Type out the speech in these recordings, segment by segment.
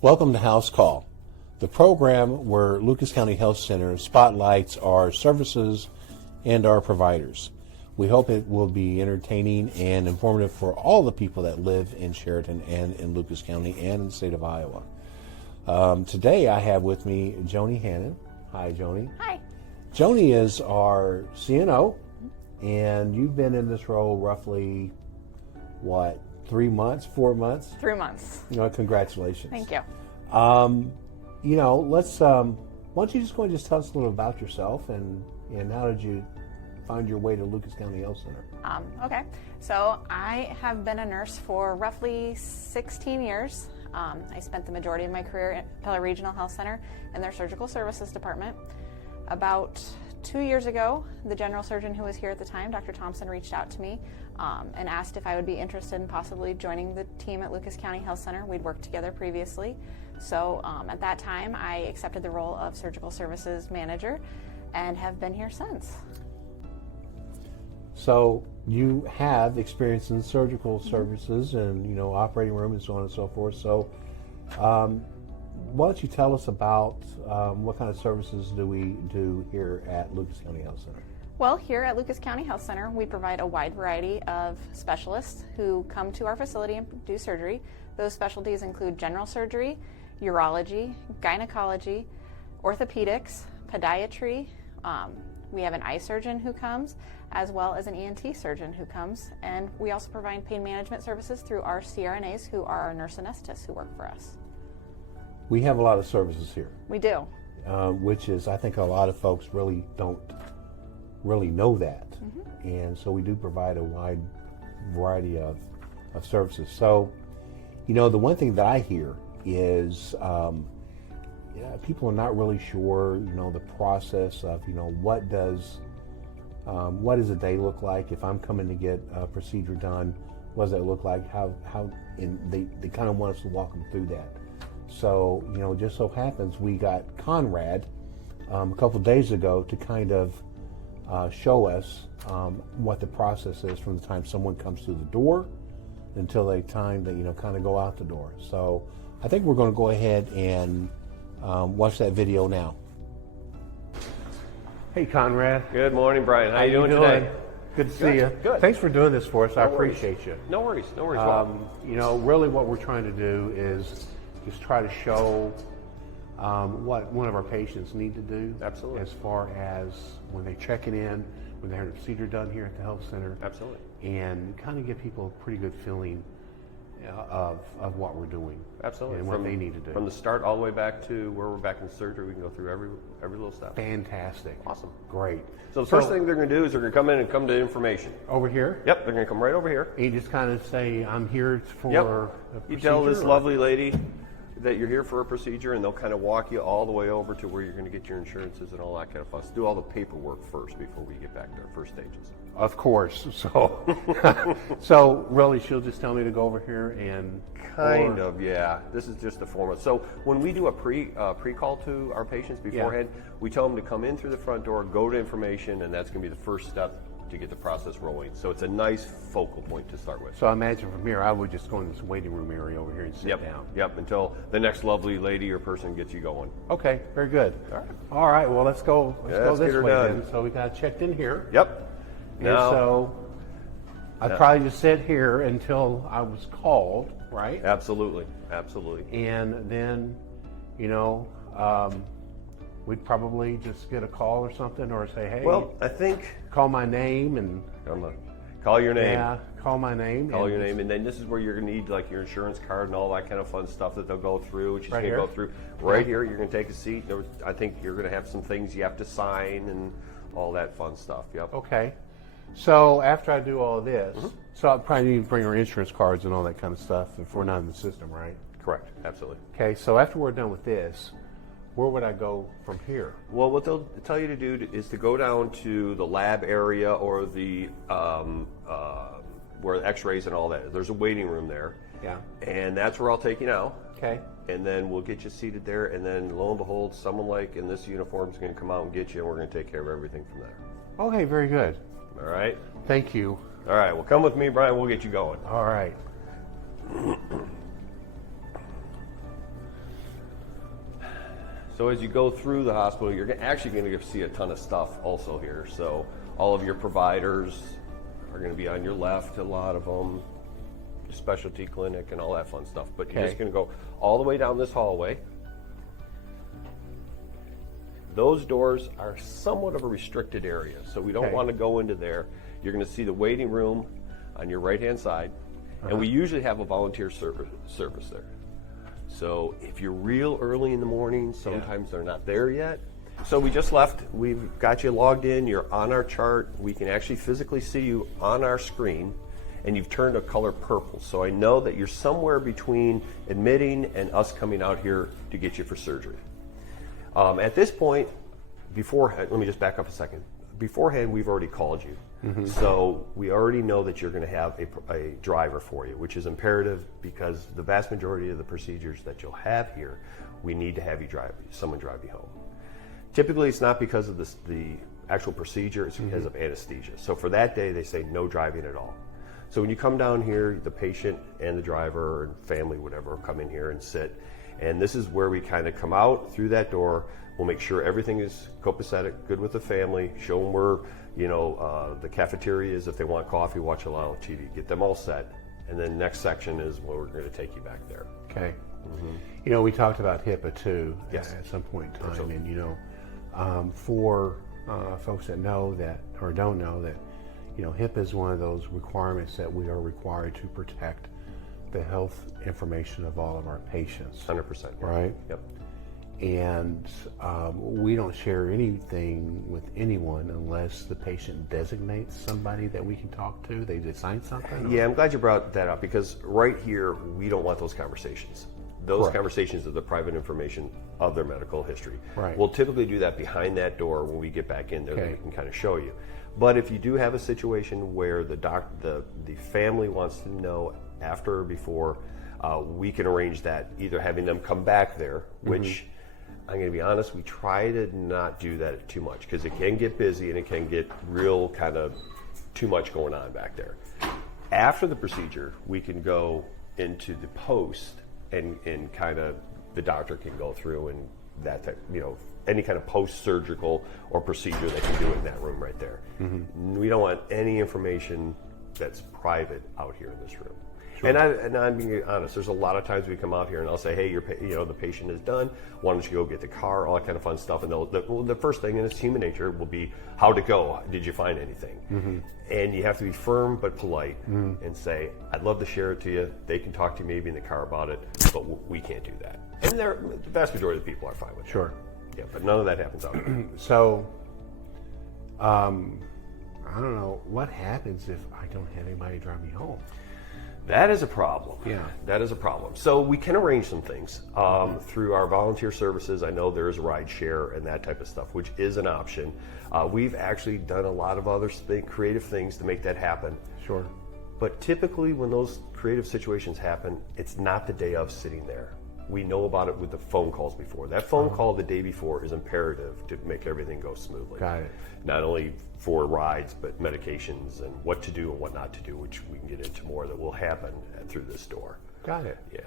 Welcome to House Call, the program where Lucas County Health Center spotlights our services and our providers. We hope it will be entertaining and informative for all the people that live in Sheridan and in Lucas County and in the state of Iowa. Today I have with me Joni Hannon. Hi, Joni. Hi. Joni is our CNO, and you've been in this role roughly, 3 months, 4 months? 3 months. Congratulations. Thank you. Let's, why don't you just go and just tell us a little about yourself and how did you find your way to Lucas County Health Center? Okay. So I have been a nurse for roughly 16 years. I spent the majority of my career at Pella Regional Health Center in their surgical services department. About 2 years ago, the general surgeon who was here at the time, Dr. Thompson, reached out to me and asked if I would be interested in possibly joining the team at Lucas County Health Center. We'd worked together previously. So at that time, I accepted the role of surgical services manager and have been here since. So you have experience in surgical services and, operating room and so on and so forth. So why don't you tell us about what kind of services do we do here at Lucas County Health Center? Well, here at Lucas County Health Center, we provide a wide variety of specialists who come to our facility and do surgery. Those specialties include general surgery, urology, gynecology, orthopedics, podiatry. We have an eye surgeon who comes, as well as an ENT surgeon who comes. And we also provide pain management services through our CRNAs, who are our nurse anesthetists who work for us. We have a lot of services here. We do. Which is, I think a lot of folks really don't really know that. And so we do provide a wide variety of services. So, the one thing that I hear is people are not really sure, the process of, what does a day look like? If I'm coming to get a procedure done, what does that look like? And they kind of want us to walk them through that. So, just so happens we got Konrad a couple days ago to kind of show us what the process is from the time someone comes through the door until the time they, kind of go out the door. So I think we're going to go ahead and watch that video now. Hey, Konrad. Good morning, Brian. How you doing today? Good to see you. Good. Thanks for doing this for us. I appreciate you. No worries. Really what we're trying to do is just try to show what one of our patients need to do. Absolutely. As far as when they're checking in, when they're having a procedure done here at the health center. Absolutely. And kind of give people a pretty good feeling of what we're doing. Absolutely. And what they need to do. From the start all the way back to where we're back in surgery, we can go through every little step. Fantastic. Awesome. Great. So the first thing they're going to do is they're going to come in and come to information. Over here? Yep, they're going to come right over here. And you just kind of say, I'm here for a procedure. You tell this lovely lady that you're here for a procedure, and they'll kind of walk you all the way over to where you're going to get your insurances and all that kind of fun. So do all the paperwork first before we get back to our first stages. Of course. So really, she'll just tell me to go over here and kind of, yeah. This is just a format. So when we do a pre-call to our patients beforehand, we tell them to come in through the front door, go to information, and that's going to be the first step to get the process rolling. So it's a nice focal point to start with. So I imagine from here, I would just go in this waiting room area over here and sit down. Yep, until the next lovely lady or person gets you going. Okay, very good. All right, well, let's go this way then. So we got checked in here. Yep. And so I'd probably just sit here until I was called, right? Absolutely. And then, we'd probably just get a call or something, or say, hey. Well, I think. Call my name and. Call your name. Yeah, call my name. Call your name, and then this is where you're going to need like your insurance card and all that kind of fun stuff that they'll go through, which is going to go through. Right here, you're going to take a seat. I think you're going to have some things you have to sign and all that fun stuff. Yep. Okay. So after I do all of this, so I'll probably need to bring our insurance cards and all that kind of stuff if we're not in the system, right? Correct. Absolutely. Okay. So after we're done with this, where would I go from here? Well, what they'll tell you to do is to go down to the lab area or the where the x-rays and all that. There's a waiting room there. Yeah. And that's where I'll take you now. Okay. And then we'll get you seated there, and then lo and behold, someone like in this uniform is going to come out and get you, and we're going to take care of everything from there. Okay, very good. All right. Thank you. All right, well, come with me, Brian. We'll get you going. All right. So as you go through the hospital, you're actually going to see a ton of stuff also here. So all of your providers are going to be on your left, a lot of them, your specialty clinic and all that fun stuff. But you're just going to go all the way down this hallway. Those doors are somewhat of a restricted area, so we don't want to go into there. You're going to see the waiting room on your right-hand side, and we usually have a volunteer service there. So if you're real early in the morning, sometimes they're not there yet. So we just left. We've got you logged in. You're on our chart. We can actually physically see you on our screen, and you've turned a color purple. So I know that you're somewhere between admitting and us coming out here to get you for surgery. At this point, beforehand, let me just back up a second. Beforehand, we've already called you. So we already know that you're going to have a driver for you, which is imperative because the vast majority of the procedures that you'll have here, we need to have someone drive you home. Typically, it's not because of the actual procedure, it's because of anesthesia. So for that day, they say no driving at all. So when you come down here, the patient and the driver and family, whatever, come in here and sit. And this is where we kind of come out through that door. We'll make sure everything is copacetic, good with the family, show them where, the cafeteria is if they want coffee, watch a lot of TV, get them all set. And then next section is where we're going to take you back there. Okay. We talked about HIPAA too at some point in time. And, for folks that know that or don't know that, HIPAA is one of those requirements that we are required to protect the health information of all of our patients. 100%. Right? Yep. And we don't share anything with anyone unless the patient designates somebody that we can talk to. They just sign something? Yeah, I'm glad you brought that up because right here, we don't want those conversations. Those conversations are the private information of their medical history. Right. We'll typically do that behind that door when we get back in there that we can kind of show you. But if you do have a situation where the family wants to know after or before, we can arrange that, either having them come back there, which I'm going to be honest, we try to not do that too much because it can get busy and it can get real kind of too much going on back there. After the procedure, we can go into the post and kind of the doctor can go through and that type, any kind of post-surgical or procedure they can do in that room right there. We don't want any information that's private out here in this room. Sure. And I'm being honest. There's a lot of times we come out here and I'll say, "Hey, the patient is done. Why don't you go get the car?" All that kind of fun stuff. And the first thing, and it's human nature, will be, "How'd it go? Did you find anything?" And you have to be firm but polite and say, "I'd love to share it to you. They can talk to you maybe in the car about it, but we can't do that." And the vast majority of the people are fine with it. Sure. Yeah, but none of that happens out here. So, I don't know what happens if I don't have anybody drive me home. That is a problem. Yeah. That is a problem. So we can arrange some things through our volunteer services. I know there is ride share and that type of stuff, which is an option. We've actually done a lot of other creative things to make that happen. Sure. But typically when those creative situations happen, it's not the day of sitting there. We know about it with the phone calls before. That phone call the day before is imperative to make everything go smoothly. Got it. Not only for rides, but medications and what to do and what not to do, which we can get into more that will happen through this door. Got it. Yeah.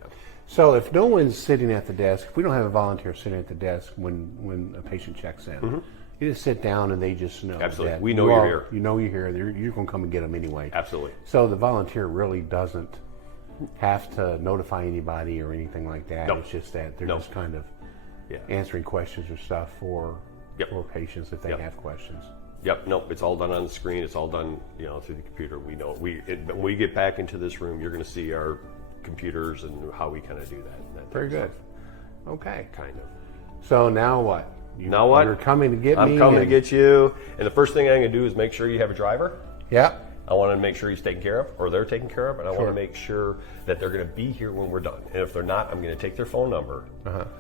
So if no one's sitting at the desk, if we don't have a volunteer sitting at the desk when a patient checks in, you just sit down and they just know. Absolutely. That we know you're here. You know you're here. You're going to come and get them anyway. Absolutely. So the volunteer really doesn't have to notify anybody or anything like that. Nope. It's just that they're just kind of answering questions or stuff for patients if they have questions. Yep. Nope. It's all done on the screen. It's all done, through the computer. We know when we get back into this room, you're going to see our computers and how we kind of do that Very good. Okay. Kind of. So now what? Now what? You're coming to get me. I'm coming to get you. And the first thing I'm going to do is make sure you have a driver. Yep. I want to make sure he's taken care of, or they're taken care of, and I want to make sure that they're going to be here when we're done. And if they're not, I'm going to take their phone number.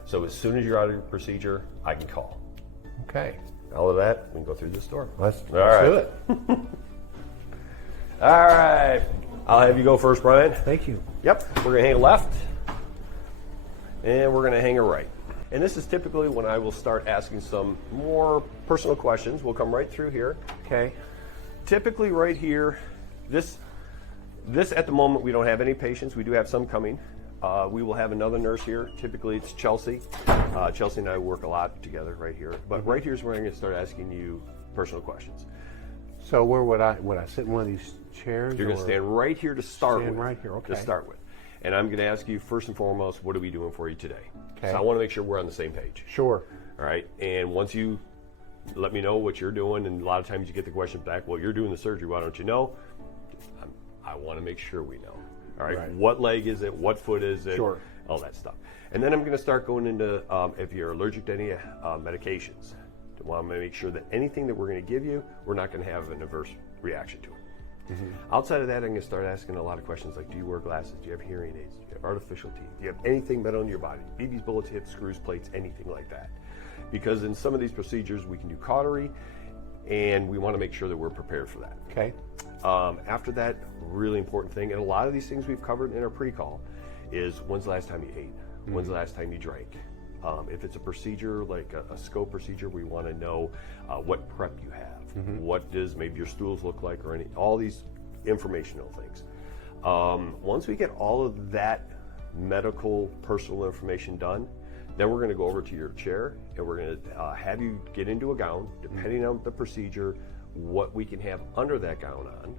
So as soon as you're out of your procedure, I can call. Okay. All of that, we can go through this door. Let's do it. All right. I'll have you go first, Brian. Thank you. Yep. We're going to hang a left, and we're going to hang a right. And this is typically when I will start asking some more personal questions. We'll come right through here. Okay. Typically right here, this at the moment we don't have any patients. We do have some coming, we will have another nurse here. Typically, it's Chelsea. Chelsea and I work a lot together right here. But right here's where I'm going to start asking you personal questions. So where would I sit in one of these chairs? You're going to stand right here to start with. Stand right here, okay. To start with. And I'm going to ask you first and foremost, what are we doing for you today? Okay. So I want to make sure we're on the same page. Sure. All right. And once you let me know what you're doing, and a lot of times you get the question back, well, you're doing the surgery, why don't you know? I want to make sure we know. All right. Right. What leg is it? What foot is it? Sure. All that stuff. And then I'm going to start going into if you're allergic to any medications. I want to make sure that anything that we're going to give you, we're not going to have an adverse reaction to it. Mm-hmm. Outside of that, I'm going to start asking a lot of questions like, do you wear glasses? Do you have hearing aids? Do you have artificial teeth? Do you have anything metal on your body? BBs, bullets, hips, screws, plates, anything like that. Because in some of these procedures, we can do cautery, and we want to make sure that we're prepared for that. Okay. After that, really important thing, and a lot of these things we've covered in our pre-call, is when's the last time you ate? Mm-hmm. When's the last time you drank? If it's a procedure like a scope procedure, we want to know what prep you have. Mm-hmm. What does maybe your stools look like, or all these informational things. Once we get all of that medical personal information done, then we're going to go over to your chair and we're going to have you get into a gown, depending on the procedure, what we can have under that gown on,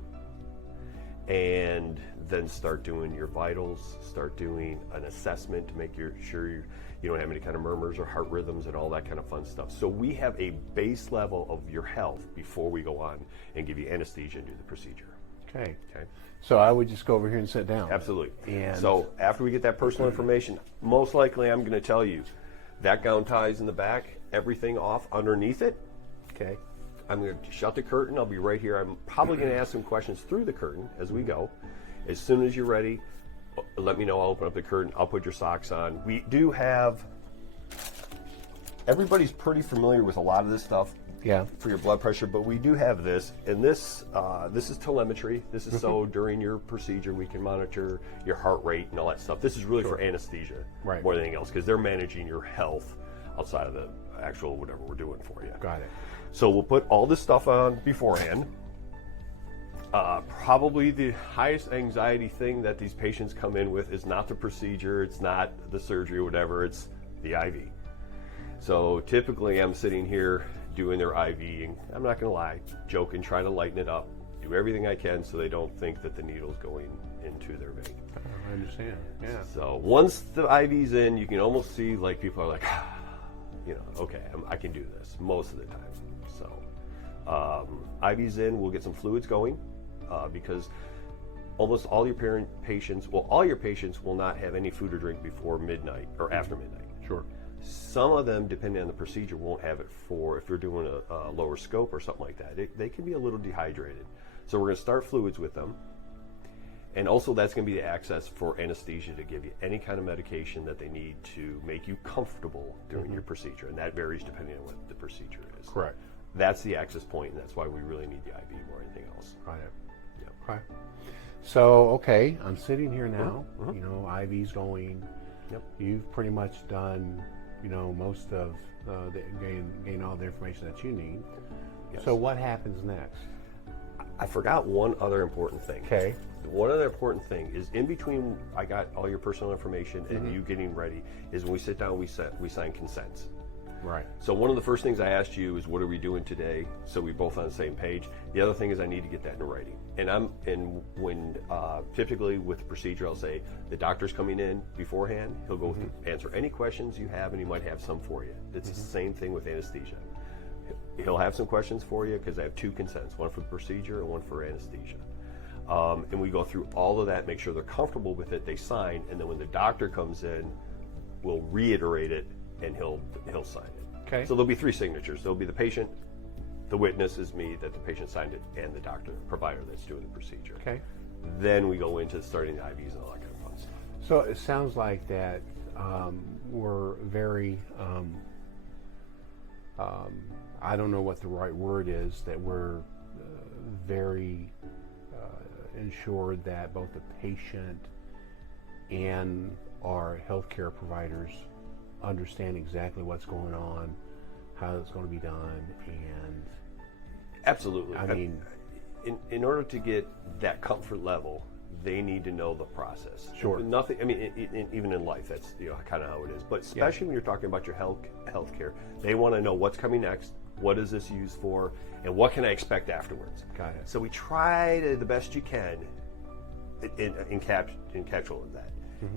and then start doing your vitals, start doing an assessment to make sure you don't have any kind of murmurs or heart rhythms and all that kind of fun stuff. So we have a base level of your health before we go on and give you anesthesia and do the procedure. Okay. Okay. So I would just go over here and sit down. Absolutely. And so after we get that personal information, most likely I'm going to tell you that gown ties in the back, everything off underneath it. Okay. I'm going to shut the curtain. I'll be right here. I'm probably going to ask some questions through the curtain as we go. As soon as you're ready, let me know. I'll open up the curtain. I'll put your socks on. We do have, everybody's pretty familiar with a lot of this stuff. Yeah. For your blood pressure, but we do have this, and this is telemetry. This is so during your procedure we can monitor your heart rate and all that stuff. This is really for anesthesia, right, more than anything else, because they're managing your health outside of the actual whatever we're doing for you. Got it. So we'll put all this stuff on beforehand. Probably the highest anxiety thing that these patients come in with is not the procedure, it's not the surgery or whatever, it's the IV. So typically I'm sitting here doing their IV, and I'm not going to lie, joking, trying to lighten it up, do everything I can so they don't think that the needle's going into their vein. I understand, yeah. So once the IV's in, you can almost see like people are like, okay, I can do this most of the time. So IV's in, we'll get some fluids going because almost all your patients will not have any food or drink before midnight or after midnight. Sure. Some of them, depending on the procedure, won't have it for if you're doing a lower scope or something like that. They can be a little dehydrated. So we're going to start fluids with them. And also that's going to be the access for anesthesia to give you any kind of medication that they need to make you comfortable during your procedure. And that varies depending on what the procedure is. Correct. That's the access point, and that's why we really need the IV more than anything else. Right. Yep. Right. So, okay, I'm sitting here now, IV's going. Yep. You've pretty much done most of gain all the information that you need. Yes. So what happens next? I forgot one other important thing. Okay. One other important thing is in between I got all your personal information and you getting ready is when we sit down, we sign consents. Right. So one of the first things I asked you is, what are we doing today? So we're both on the same page. The other thing is I need to get that in writing. And when typically with the procedure, I'll say the doctor's coming in beforehand. He'll go through, answer any questions you have, and he might have some for you. It's the same thing with anesthesia. He'll have some questions for you because I have two consents, one for the procedure and one for anesthesia. And we go through all of that, make sure they're comfortable with it, they sign, and then when the doctor comes in, we'll reiterate it and he'll sign it. Okay. So there'll be three signatures. There'll be the patient, the witness is me that the patient signed it, and the doctor, provider that's doing the procedure. Okay. Then we go into starting the IVs and all that kind of fun stuff. So it sounds like that we're very, I don't know what the right word is, that we're very ensured that both the patient and our healthcare providers understand exactly what's going on, how it's going to be done, and absolutely. I mean, in order to get that comfort level, they need to know the process. Sure. Nothing. I mean, even in life, that's kind of how it is. But especially when you're talking about your healthcare, they want to know what's coming next, what is this used for, and what can I expect afterwards. Got it. So we try to the best you can encapsulate that.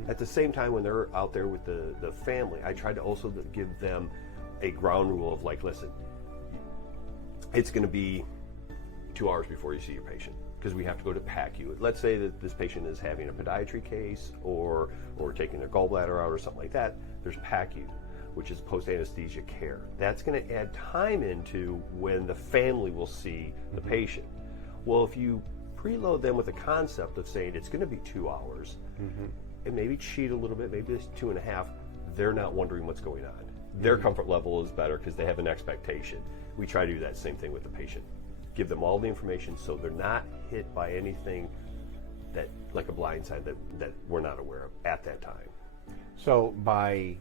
At the same time, when they're out there with the family, I try to also give them a ground rule of like, listen, it's going to be 2 hours before you see your patient, because we have to go to PACU. Let's say that this patient is having a podiatry case or taking their gallbladder out or something like that. There's PACU, which is post-anesthesia care. That's going to add time into when the family will see the patient. Well, if you preload them with the concept of saying it's going to be 2 hours, and maybe cheat a little bit, maybe it's 2.5, they're not wondering what's going on. Their comfort level is better because they have an expectation. We try to do that same thing with the patient. Give them all the information so they're not hit by anything that, like a blindside, that we're not aware of at that time. So by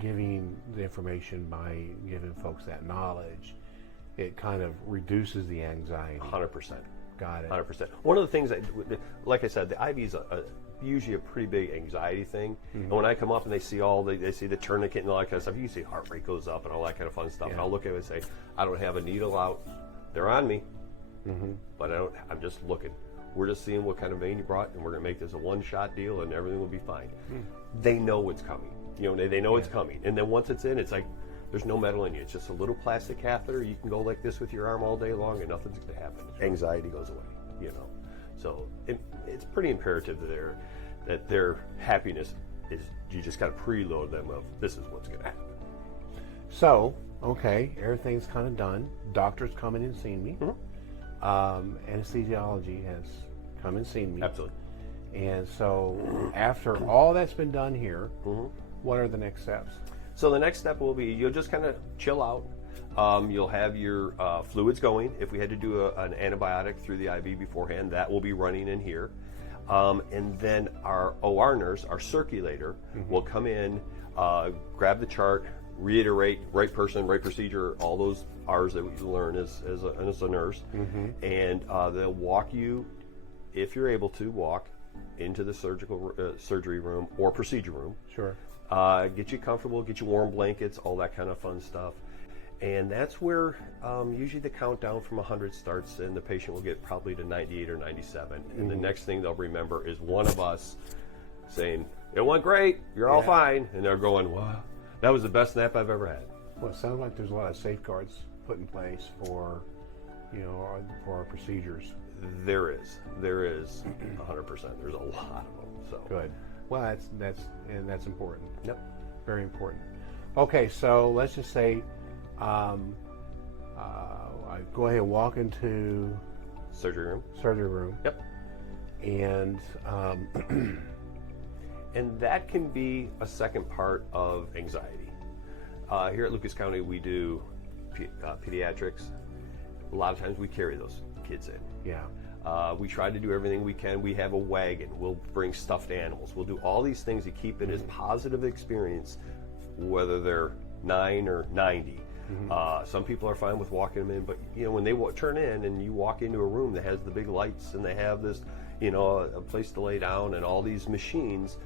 giving the information, by giving folks that knowledge, it kind of reduces the anxiety. 100%. Got it. 100%. One of the things that, like I said, the IV is usually a pretty big anxiety thing. And when I come up and they see they see the tourniquet and all that kind of stuff, you see heart rate goes up and all that kind of fun stuff. Yeah. And I'll look at it and say, I don't have a needle out. They're on me, but I'm just looking. We're just seeing what kind of vein you brought, and we're going to make this a one-shot deal, and everything will be fine. They know what's coming. They know it's coming. And then once it's in, it's like there's no metal in you. It's just a little plastic catheter. You can go like this with your arm all day long, and nothing's going to happen. Anxiety goes away, So it's pretty imperative that their happiness is, you just got to preload them of this is what's going to happen. So, okay, everything's kind of done. Doctor's come in and seen me. Anesthesiology has come and seen me. Absolutely. And so after all that's been done here, what are the next steps? So the next step will be you'll just kind of chill out. You'll have your fluids going. If we had to do an antibiotic through the IV beforehand, that will be running in here. And then our OR nurse, our circulator, will come in, grab the chart, reiterate right person, right procedure, all those R's that we learn as a nurse. And they'll walk you, if you're able to, walk into the surgery room or procedure room. Sure. Get you comfortable, get you warm blankets, all that kind of fun stuff. And that's where usually the countdown from 100 starts, and the patient will get probably to 98 or 97. And the next thing they'll remember is one of us saying, "It went great, you're all fine." And they're going, "Wow, that was the best nap I've ever had." Well, it sounds like there's a lot of safeguards put in place for our procedures. There is 100%. There's a lot of them. So Good. Well, that's important. Yep. Very important. Okay, so let's just say I go ahead and walk into surgery room. Yep. And and that can be a second part of anxiety. Here at Lucas County, we do pediatrics. A lot of times we carry those kids in. yeah. We try to do everything we can. We have a wagon. We'll bring stuffed animals. We'll do all these things to keep it as positive experience, whether they're 9 or 90. Some people are fine with walking them in, but when they turn in and you walk into a room that has the big lights and they have this, a place to lay down and all these machines,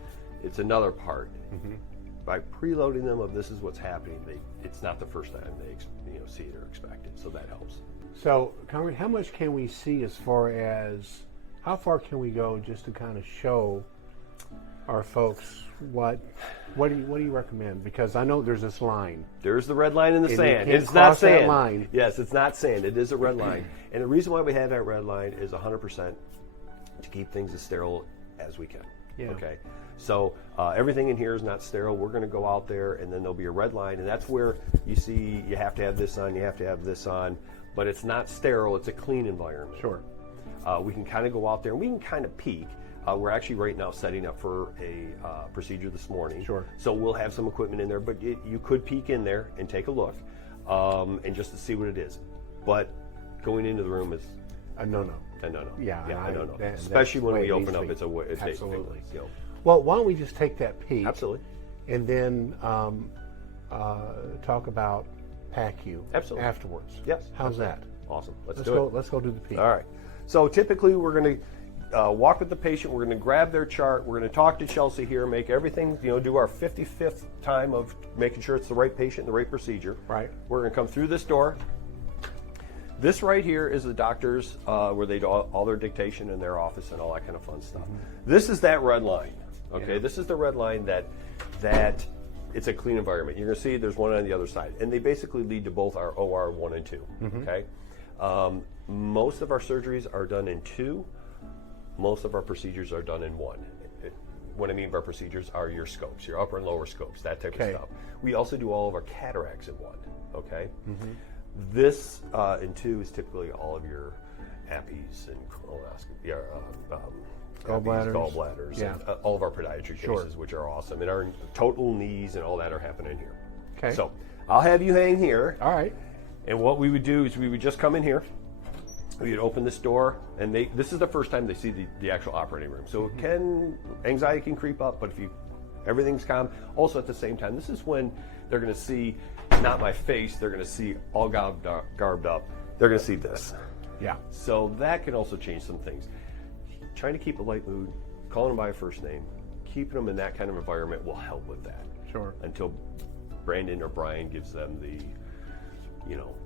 it's another part. By preloading them of this is what's happening, it's not the first time they see it or expect it, so that helps. So, Konrad, how much can we see as far as how far can we go just to kind of show our folks what do you recommend? Because I know there's this line. There's the red line in the And sand. you can't It's not cross that sand. line. Yes, it's not sand. It is a red line. And the reason why we have that red line is 100% to keep things as sterile as we can. Yeah. Okay. So everything in here is not sterile. We're going to go out there, and then there'll be a red line, and that's where you see you have to have this on, you have to have this on, but it's not sterile. It's a clean environment. Sure. We can kind of go out there, and we can kind of peek. We're actually right now setting up for a procedure this morning. Sure. So we'll have some equipment in there, but you could peek in there and take a look, and just to see what it is. But going into the room is No. a no-no. Yeah, I don't know. that's Especially when the way we it open needs to up, be. it's a way. Absolutely. You know. Well, why don't we just take that peek? Absolutely. And then talk about PACU. Absolutely. Afterwards. Yes. How's that? Awesome. Let's Let's do go. it. Let's go do the peek. All right. So typically we're going to walk with the patient. We're going to grab their chart. We're going to talk to Chelsea here, make everything, do our 55th time of making sure it's the right patient, the right procedure. Right. We're going to come through this door. This right here is the doctor's, where they do all their dictation in their office and all that kind of fun stuff. This is that red line. Okay, Yeah. This is the red line that it's a clean environment. You're going to see there's one on the other side, and they basically lead to both our OR 1 and 2. Okay, most of our surgeries are done in 2. Most of our procedures are done in 1. What I mean by procedures are your scopes, your upper and lower scopes, that type of stuff. We also do all of our cataracts in 1. Okay, this in 2 is typically all of your appies and colonoscopy. Gallbladders, Yeah. and all of our podiatry cases, which are awesome. And our total knees and all that are happening here. Okay. So I'll have you hang here. All right. And what we would do is we would just come in here. We would open this door, and this is the first time they see the actual operating room. So anxiety can creep up, but everything's calm. Also at the same time, this is when they're going to see not my face, they're going to see all garbed up. They're going to see this. Yeah. So that can also change some things. Trying to keep a light mood, calling them by a first name, keeping them in that kind of environment will help with that. Sure. Until Brandon or Brian gives them the,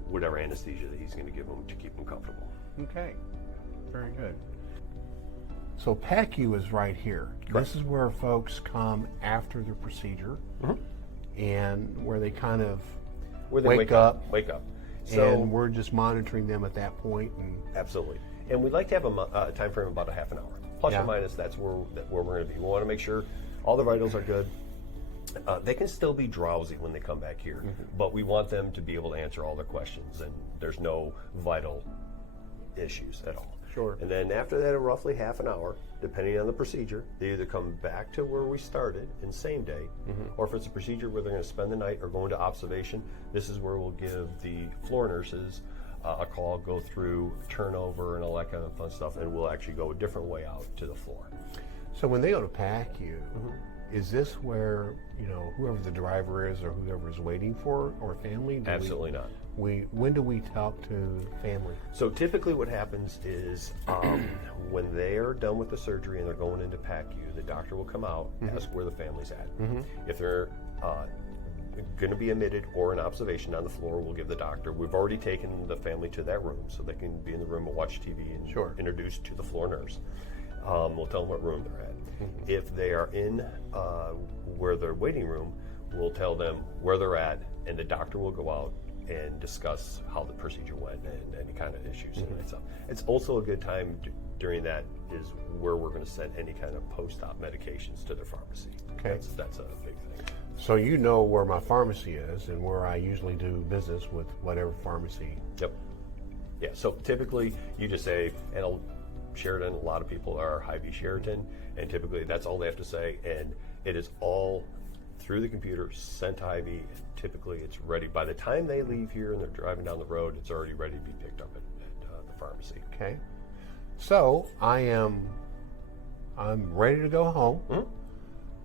whatever anesthesia that he's going to give them to keep them comfortable. Okay. Very good. So PACU is right here. Correct. This is where folks come after the procedure, and where they kind of wake up. Wake up. So, And we're just monitoring them at that point. And absolutely. And we'd like to have a time frame of about a half an hour. Plus or minus, that's where we're going to be. We want to make sure all the vitals are good. They can still be drowsy when they come back here, but we want them to be able to answer all their questions, and there's no vital issues at all. Sure. And then after that, roughly half an hour, depending on the procedure, they either come back to where we started in same day, or if it's a procedure where they're going to spend the night or go into observation, this is where we'll give the floor nurses a call, go through turnover and all that kind of fun stuff, and we'll actually go a different way out to the floor. so when they go to PACU, is this where, whoever the driver is or whoever is waiting for, or family? Absolutely not. When do we talk to family? So typically what happens is when they are done with the surgery and they're going into PACU, the doctor will come out, ask where the family's at. If they're going to be admitted or in observation on the floor, we'll give the doctor. We've already taken the family to that room so they can be in the room and watch TV and introduced to the floor nurse. We'll tell them what room they're at. If they are in where their waiting room, we'll tell them where they're at, and the doctor will go out and discuss how the procedure went and any kind of issues and that stuff. It's also a good time during that is where we're going to send any kind of post-op medications to their pharmacy. Okay. That's a big thing. So you know where my pharmacy is and where I usually do business with whatever pharmacy. Yep. Yeah, so typically you just say, and Sheridan, a lot of people are Hy-Vee Sheraton, and typically that's all they have to say, and it is all through the computer sent to Hy-Vee, and typically it's ready. By the time they leave here and they're driving down the road, it's already ready to be picked up at the pharmacy. Okay. So I'm ready to go home.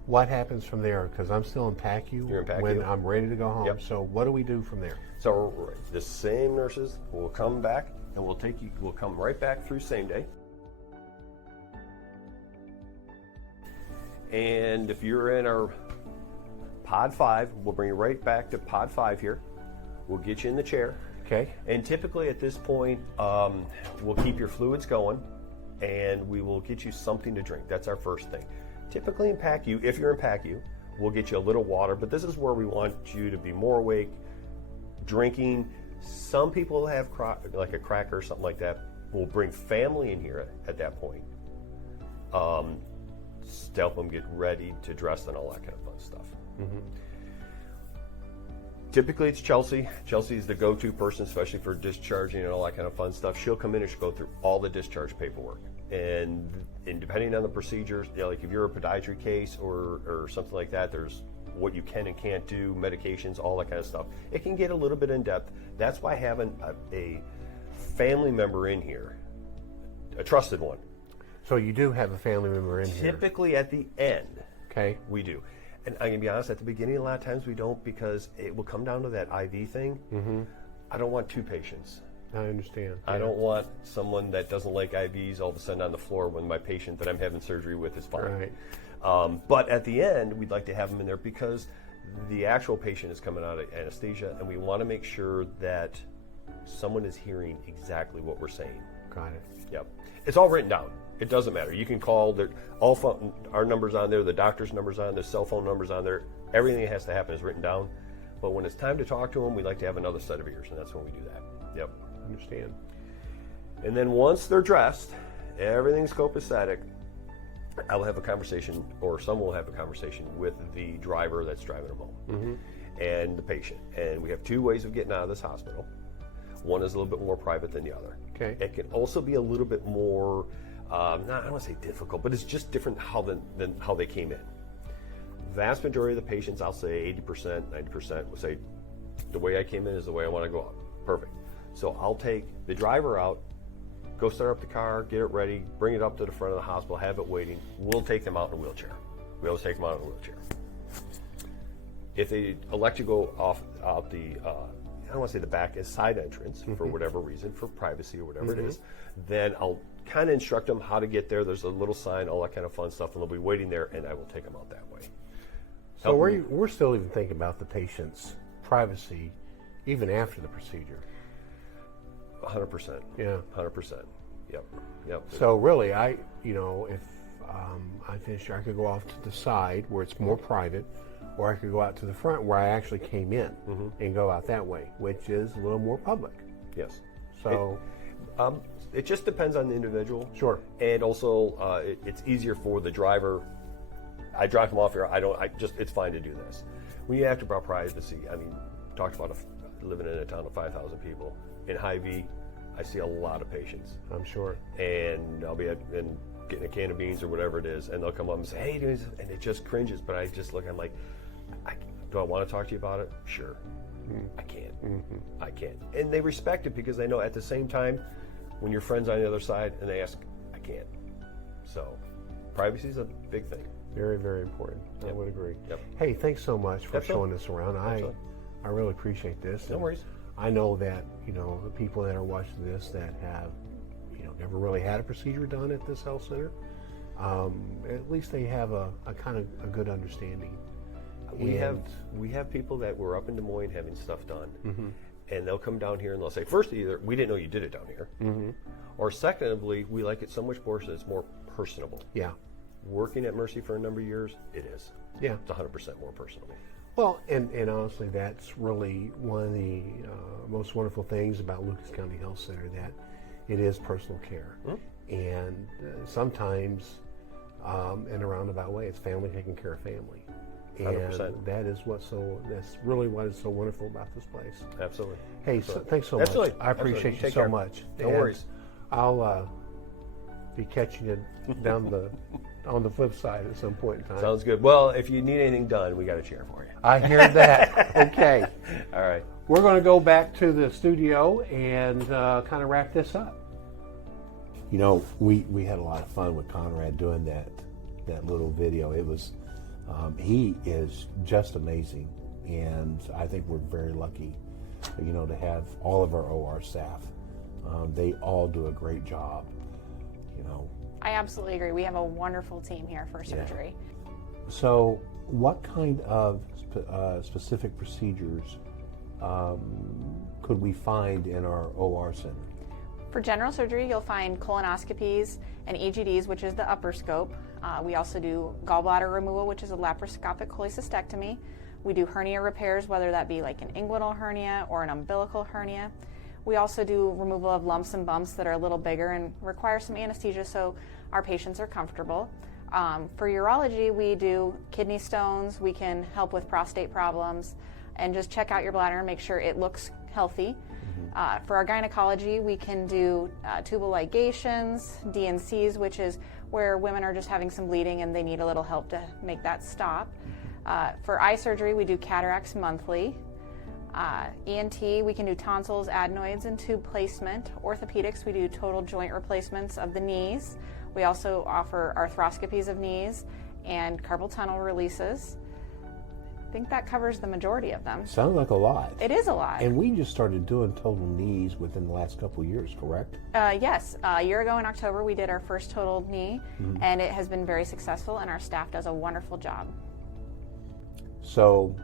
What happens from there? Because I'm still in PACU. You're in PACU. When I'm ready to go home. Yep. So what do we do from there? So the same nurses will come back and we'll come right back through same day. And if you're in our pod 5, we'll bring you right back to pod 5 here. We'll get you in the chair. Okay. And typically at this point, we'll keep your fluids going and we will get you something to drink. That's our first thing. Typically in PACU, if you're in PACU, we'll get you a little water, but this is where we want you to be more awake, drinking. Some people have like a cracker or something like that. We'll bring family in here at that point to help them get ready to dress and all that kind of fun stuff. Typically it's Chelsea. Chelsea's the go-to person, especially for discharging and all that kind of fun stuff. She'll come in and she'll go through all the discharge paperwork. And depending on the procedures, like if you're a podiatry case or something like that, there's what you can and can't do, medications, all that kind of stuff. It can get a little bit in depth. That's why having a family member in here, a trusted one. So you do have a family member in here. Typically at the end, Okay. we do. And I'm going to be honest, at the beginning, a lot of times we don't because it will come down to that IV thing. I don't want 2 patients. I understand. I don't want someone that doesn't like IVs all of a sudden on the floor when my patient that I'm having surgery with is fine. Right. But at the end, we'd like to have them in there because the actual patient is coming out of anesthesia, and we want to make sure that someone is hearing exactly what we're saying. Got it. Yep. It's all written down. It doesn't matter. You can call our numbers on there, the doctor's numbers on there, cell phone numbers on there. Everything that has to happen is written down. But when it's time to talk to them, we like to have another set of ears, and that's when we do that. Yep. I understand. And then once they're dressed, everything's copacetic, I will have a conversation, or someone will have a conversation with the driver that's driving them home and the patient. And we have two ways of getting out of this hospital. One is a little bit more private than the other. Okay. It can also be a little bit more, I don't want to say difficult, but it's just different than how they came in. Vast majority of the patients, I'll say 80%, 90% will say, the way I came in is the way I want to go out. Perfect. So I'll take the driver out, go start up the car, get it ready, bring it up to the front of the hospital, have it waiting. We'll take them out in a wheelchair. We always take them out in a wheelchair. If they elect to go out the, I don't want to say the back, as side entrance for whatever reason, for privacy or whatever it is, then I'll kind of instruct them how to get there. There's a little sign, all that kind of fun stuff, and they'll be waiting there, and I will take them out that way. So we're still even thinking about the patient's privacy even after the procedure. 100%. Yeah. 100%. Yep. So really, if I finish, I could go off to the side where it's more private, or I could go out to the front where I actually came in and go out that way, which is a little more public. Yes. So it just depends on the individual. Sure. And also, it's easier for the driver. I drop them off here. It's fine to do this. When you have to about privacy, I mean, talked about living in a town of 5,000 people. In Hy-Vee, I see a lot of patients. I'm sure. And I'll be getting a can of beans or whatever it is, and they'll come up and say, "Hey, dude," and it just cringes. But I just look, I'm like, do I want to talk to you about it? Sure. I can't. I can't. And they respect it because they know at the same time, when your friend's on the other side and they ask, I can't. So privacy is a big thing. Very, very important. I would agree. Yep. Hey, thanks so much for Absolutely. showing us around. Absolutely. I really appreciate this. No worries. I know that, the people that are watching this that have, never really had a procedure done at this health center, at least they have a kind of a good understanding. We have people that were up in Des Moines having stuff done, and they'll come down here and they'll say, first, either we didn't know you did it down here, or secondly, we like it so much more so it's more personable. Yeah. Working at Mercy for a number of years, it is. Yeah. It's 100% more personable. Well, and honestly, that's really one of the most wonderful things about Lucas County Health Center, that it is personal care. And sometimes, in a roundabout way, it's family taking care of family. And 100%. that's really what is so wonderful about this place. Absolutely. Hey, thanks so much. Absolutely. I appreciate you Take so care. much. No And worries. I'll be catching you down on the flip side at some point in time. Sounds good. Well, if you need anything done, we got a chair for you. I hear that. Okay. All right. We're going to go back to the studio and kind of wrap this up. We had a lot of fun with Konrad doing that little video. It was, he is just amazing, and I think we're very lucky, to have all of our OR staff. They all do a great job. I absolutely agree. We have a wonderful team here for surgery. So, what kind of specific procedures could we find in our OR center? For general surgery, you'll find colonoscopies and EGDs, which is the upper scope. We also do gallbladder removal, which is a laparoscopic cholecystectomy. We do hernia repairs, whether that be like an inguinal hernia or an umbilical hernia. We also do removal of lumps and bumps that are a little bigger and require some anesthesia so our patients are comfortable. For urology, we do kidney stones. We can help with prostate problems and just check out your bladder and make sure it looks healthy. For our gynecology, we can do tubal ligations, DNCs, which is where women are just having some bleeding and they need a little help to make that stop. For eye surgery, we do cataracts monthly. ENT, we can do tonsils, adenoids, and tube placement. Orthopedics, we do total joint replacements of the knees. We also offer arthroscopies of knees and carpal tunnel releases. think that covers the majority of them. Sounds like a lot. It is a lot. And we just started doing total knees within the last couple of years, correct? Yes. A year ago in October, we did our first total knee, and it has been very successful, and our staff does a wonderful job. So,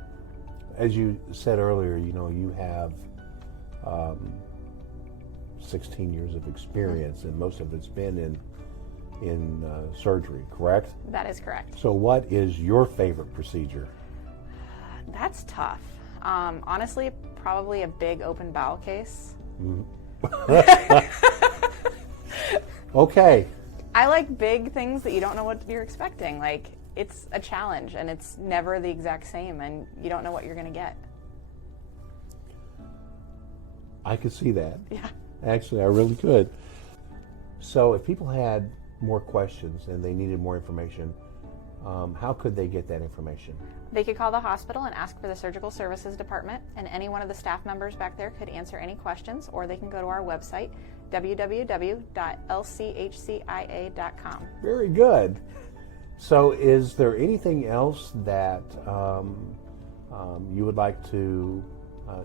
as you said earlier, you have 16 years of experience, and most of it's been in surgery, correct? That is correct. So what is your favorite procedure? That's tough. Honestly, probably a big open bowel case. Okay. I like big things that you don't know what you're expecting. Like, it's a challenge, and it's never the exact same, and you don't know what you're going to get. I could see that. Yeah. Actually, I really could. So if people had more questions and they needed more information, how could they get that information? They could call the hospital and ask for the surgical services department, and any one of the staff members back there could answer any questions, or they can go to our website, www.lchcia.com. Very good. So is there anything else that you would like to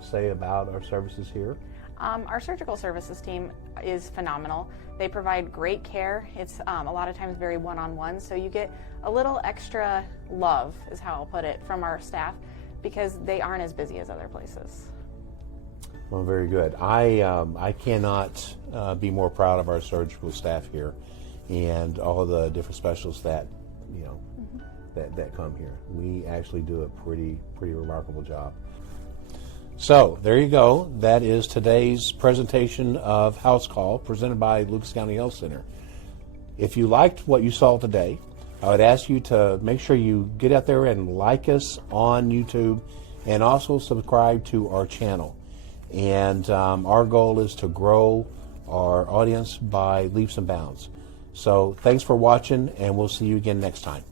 say about our services here? Our surgical services team is phenomenal. They provide great care. It's a lot of times very one-on-one, so you get a little extra love, is how I'll put it, from our staff, because they aren't as busy as other places. Well, very good. I cannot be more proud of our surgical staff here and all of the different specialists that that come here. We actually do a pretty remarkable job. So there you go. That is today's presentation of House Call presented by Lucas County Health Center. If you liked what you saw today, I would ask you to make sure you get out there and like us on YouTube and also subscribe to our channel. And our goal is to grow our audience by leaps and bounds. So thanks for watching, and we'll see you again next time.